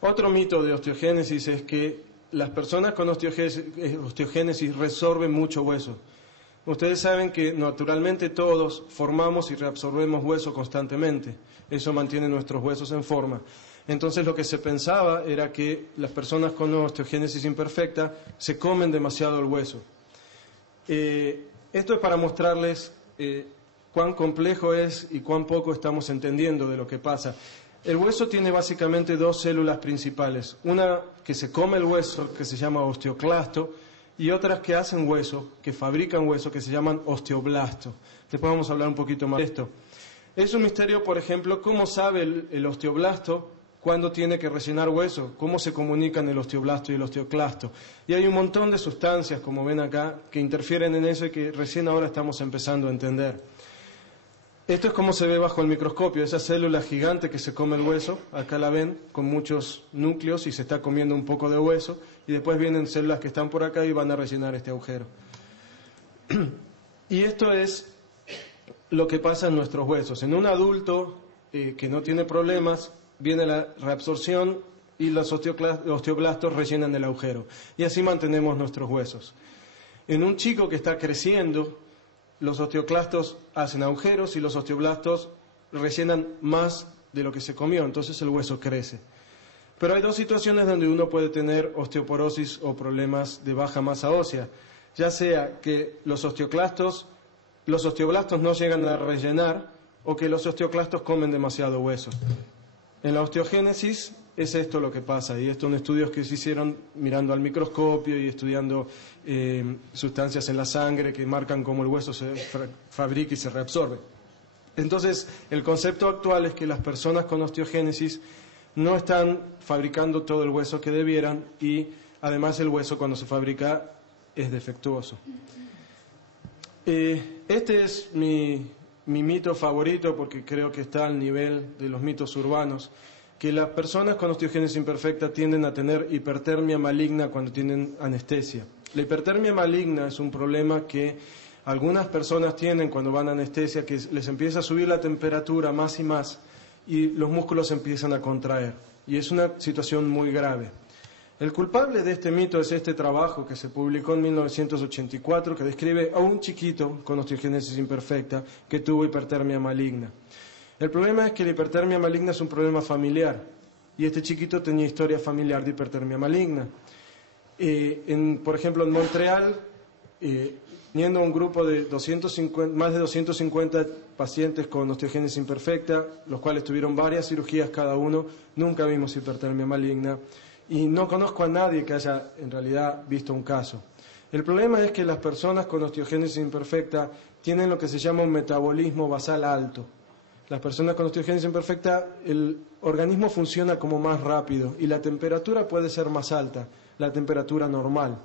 Otro mito de osteogénesis es que las personas con osteogénesis resorben mucho hueso. Ustedes saben que naturalmente todos formamos y reabsorbemos hueso constantemente. Eso mantiene nuestros huesos en forma. Entonces lo que se pensaba era que las personas con osteogénesis imperfecta se comen demasiado el hueso. Esto es para mostrarles cuán complejo es y cuán poco estamos entendiendo de lo que pasa. El hueso tiene básicamente dos células principales. Una que se come el hueso, que se llama osteoclasto, y otras que hacen hueso, que fabrican hueso, que se llaman osteoblasto. Después vamos a hablar un poquito más de esto. Es un misterio, por ejemplo, cómo sabe el osteoblasto cuándo tiene que rellenar hueso, cómo se comunican el osteoblasto y el osteoclasto. Y hay un montón de sustancias, como ven acá, que interfieren en eso y que recién ahora estamos empezando a entender. Esto es como se ve bajo el microscopio, esa célula gigante que se come el hueso, acá la ven, con muchos núcleos y se está comiendo un poco de hueso, y después vienen células que están por acá y van a rellenar este agujero. Y esto es lo que pasa en nuestros huesos. En un adulto que no tiene problemas, viene la reabsorción y los osteoblastos rellenan el agujero. Y así mantenemos nuestros huesos. En un chico que está creciendo, los osteoclastos hacen agujeros y los osteoblastos rellenan más de lo que se comió, entonces el hueso crece. Pero hay dos situaciones donde uno puede tener osteoporosis o problemas de baja masa ósea, ya sea que los osteoblastos no llegan a rellenar o que los osteoclastos comen demasiado hueso. En la osteogénesis es esto lo que pasa, y estos son estudios que se hicieron mirando al microscopio y estudiando sustancias en la sangre que marcan cómo el hueso se fabrica y se reabsorbe. Entonces, el concepto actual es que las personas con osteogénesis no están fabricando todo el hueso que debieran, y además el hueso cuando se fabrica es defectuoso. Este es mi mito favorito, porque creo que está al nivel de los mitos urbanos, que las personas con osteogénesis imperfecta tienden a tener hipertermia maligna cuando tienen anestesia. La hipertermia maligna es un problema que algunas personas tienen cuando van a anestesia, que les empieza a subir la temperatura más y más y los músculos empiezan a contraer, y es una situación muy grave. El culpable de este mito es este trabajo que se publicó en 1984, que describe a un chiquito con osteogénesis imperfecta que tuvo hipertermia maligna. El problema es que la hipertermia maligna es un problema familiar, y este chiquito tenía historia familiar de hipertermia maligna. Por ejemplo, en Montreal, teniendo un grupo de más de 250 pacientes con osteogénesis imperfecta, los cuales tuvieron varias cirugías cada uno, nunca vimos hipertermia maligna. Y no conozco a nadie que haya en realidad visto un caso. El problema es que las personas con osteogénesis imperfecta tienen lo que se llama un metabolismo basal alto. Las personas con osteogénesis imperfecta, el organismo funciona como más rápido y la temperatura puede ser más alta, la temperatura normal.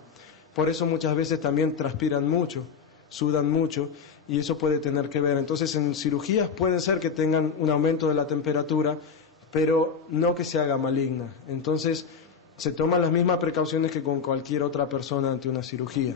Por eso muchas veces también transpiran mucho, sudan mucho, y eso puede tener que ver. Entonces en cirugías puede ser que tengan un aumento de la temperatura, pero no que se haga maligna. Entonces se toman las mismas precauciones que con cualquier otra persona ante una cirugía.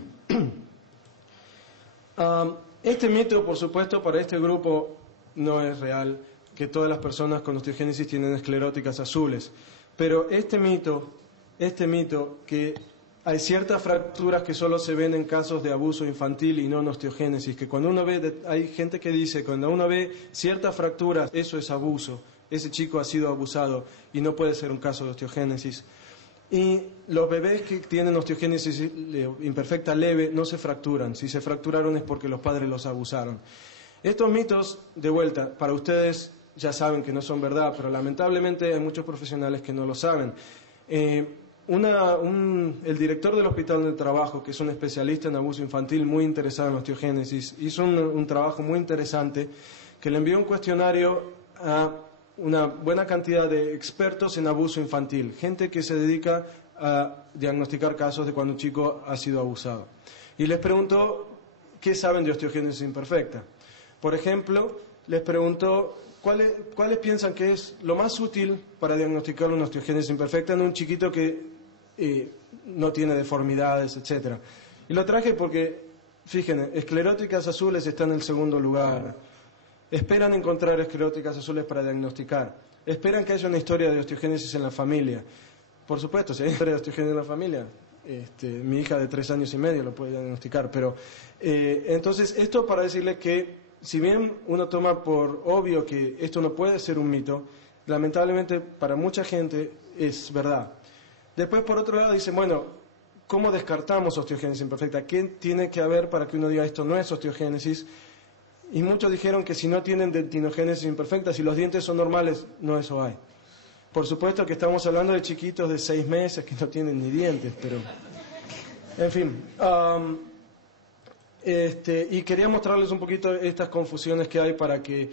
Este mito, por supuesto, para este grupo no es real, que todas las personas con osteogénesis tienen escleróticas azules. Pero este mito que hay ciertas fracturas que solo se ven en casos de abuso infantil y no en osteogénesis, que cuando uno ve, hay gente que dice, cuando uno ve ciertas fracturas, eso es abuso, ese chico ha sido abusado y no puede ser un caso de osteogénesis. Y los bebés que tienen osteogénesis imperfecta leve no se fracturan. Si se fracturaron es porque los padres los abusaron. Estos mitos, de vuelta, para ustedes ya saben que no son verdad, pero lamentablemente hay muchos profesionales que no lo saben. El director del Hospital del Trabajo, que es un especialista en abuso infantil muy interesado en osteogénesis, hizo un trabajo muy interesante que le envió un cuestionario a una buena cantidad de expertos en abuso infantil, gente que se dedica a diagnosticar casos de cuando un chico ha sido abusado. Y les preguntó qué saben de osteogénesis imperfecta. Por ejemplo, les preguntó cuáles piensan que es lo más útil para diagnosticar una osteogénesis imperfecta en un chiquito que no tiene deformidades, etc. Y lo traje porque, fíjense, escleróticas azules está en el segundo lugar. esperan encontrar escleróticas azules para diagnosticar, esperan que haya una historia de osteogénesis en la familia. Por supuesto, si hay historia de osteogénesis en la familia, mi hija de 3 años y medio lo puede diagnosticar, pero entonces esto para decirle que si bien uno toma por obvio que esto no puede ser un mito, lamentablemente para mucha gente es verdad. Después, por otro lado, dicen, bueno, ¿cómo descartamos osteogénesis imperfecta? ¿Qué tiene que haber para que uno diga esto no es osteogénesis? Y muchos dijeron que si no tienen dentinogénesis imperfecta, si los dientes son normales, no eso hay. Por supuesto que estamos hablando de chiquitos de 6 meses que no tienen ni dientes, pero... En fin, y quería mostrarles un poquito estas confusiones que hay para que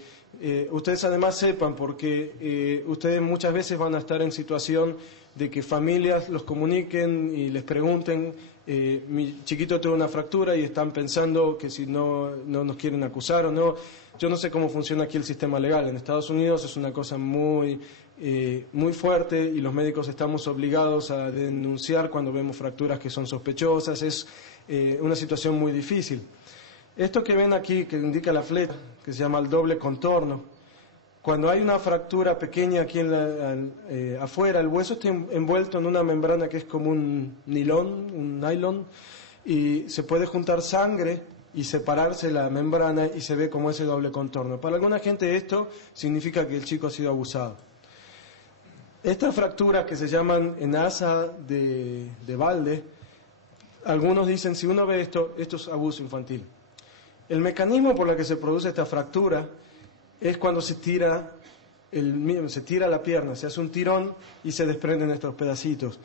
ustedes además sepan, porque ustedes muchas veces van a estar en situación de que familias los comuniquen y les pregunten, mi chiquito tuvo una fractura y están pensando que si no nos quieren acusar o no. Yo no sé cómo funciona aquí el sistema legal. En Estados Unidos es una cosa muy fuerte y los médicos estamos obligados a denunciar cuando vemos fracturas que son sospechosas. Es una situación muy difícil. Esto que ven aquí, que indica la flecha, que se llama el doble contorno, cuando hay una fractura pequeña aquí afuera, el hueso está envuelto en una membrana que es como un nylon, y se puede juntar sangre y separarse la membrana y se ve como ese doble contorno. Para alguna gente esto significa que el chico ha sido abusado. Estas fracturas que se llaman en asa de balde, algunos dicen, si uno ve esto es abuso infantil. El mecanismo por el que se produce esta fractura es cuando se tira la pierna, se hace un tirón y se desprenden estos pedacitos.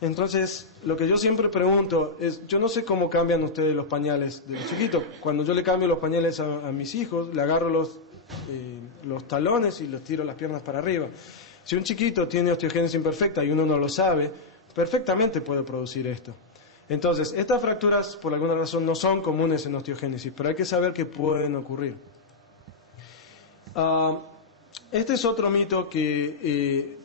Entonces, lo que yo siempre pregunto es, yo no sé cómo cambian ustedes los pañales de los chiquitos. Cuando yo le cambio los pañales a mis hijos, le agarro los talones y los tiro las piernas para arriba. Si un chiquito tiene osteogénesis imperfecta y uno no lo sabe, perfectamente puede producir esto. Entonces, estas fracturas por alguna razón no son comunes en osteogénesis, pero hay que saber que pueden ocurrir. Este es otro mito que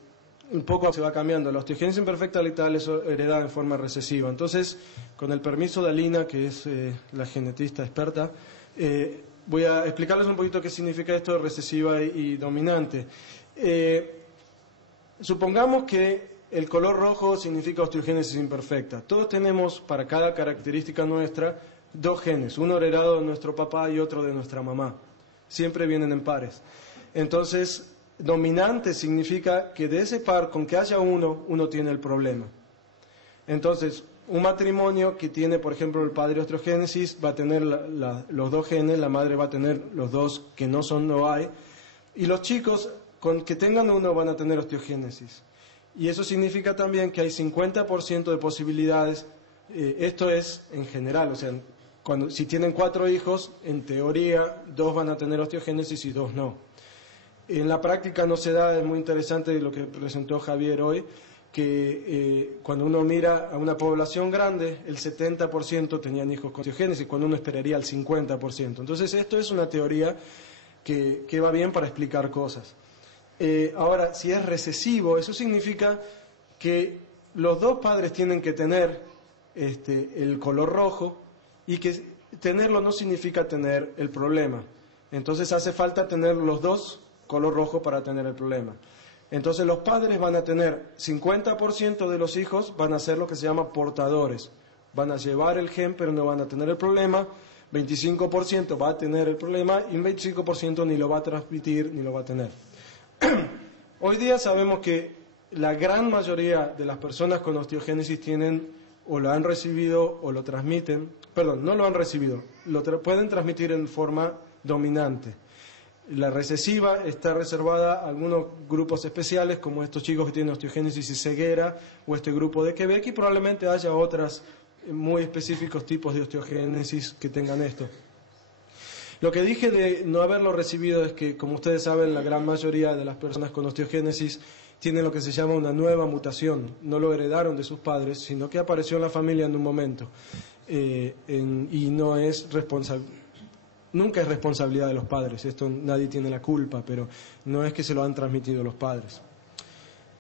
un poco se va cambiando. La osteogénesis imperfecta letal es heredada en forma recesiva. Entonces, con el permiso de Alina, que es la genetista experta, voy a explicarles un poquito qué significa esto de recesiva y dominante. Supongamos que el color rojo significa osteogénesis imperfecta. Todos tenemos, para cada característica nuestra, 2 genes, uno heredado de nuestro papá y otro de nuestra mamá. Siempre vienen en pares. Entonces, dominante significa que de ese par, con que haya uno tiene el problema. Entonces, un matrimonio que tiene, por ejemplo, el padre osteogénesis, va a tener los 2 genes, la madre va a tener los 2 que no hay, y los chicos, con que tengan uno, van a tener osteogénesis. Y eso significa también que hay 50% de posibilidades, esto es en general, o sea, si tienen 4 hijos, en teoría 2 van a tener osteogénesis y 2 no. En la práctica no se da, es muy interesante lo que presentó Javier hoy, que cuando uno mira a una población grande, el 70% tenían hijos con osteogénesis, cuando uno esperaría el 50%. Entonces esto es una teoría que va bien para explicar cosas. Ahora, si es recesivo, eso significa que los 2 padres tienen que tener el color rojo y que tenerlo no significa tener el problema. Entonces hace falta tener los 2 color rojo para tener el problema. Entonces los padres van a tener 50% de los hijos van a ser lo que se llama portadores. Van a llevar el gen pero no van a tener el problema. 25% va a tener el problema y un 25% ni lo va a transmitir ni lo va a tener. Hoy día sabemos que la gran mayoría de las personas con osteogénesis tienen o lo han recibido o lo transmiten, perdón, no lo han recibido, pueden transmitir en forma dominante. La recesiva está reservada a algunos grupos especiales como estos chicos que tienen osteogénesis y ceguera o este grupo de Quebec y probablemente haya otros muy específicos tipos de osteogénesis que tengan esto. Lo que dije de no haberlo recibido es que, como ustedes saben, la gran mayoría de las personas con osteogénesis tienen lo que se llama una nueva mutación. No lo heredaron de sus padres, sino que apareció en la familia en un momento. Y no es nunca es responsabilidad de los padres. Esto nadie tiene la culpa, pero no es que se lo han transmitido los padres.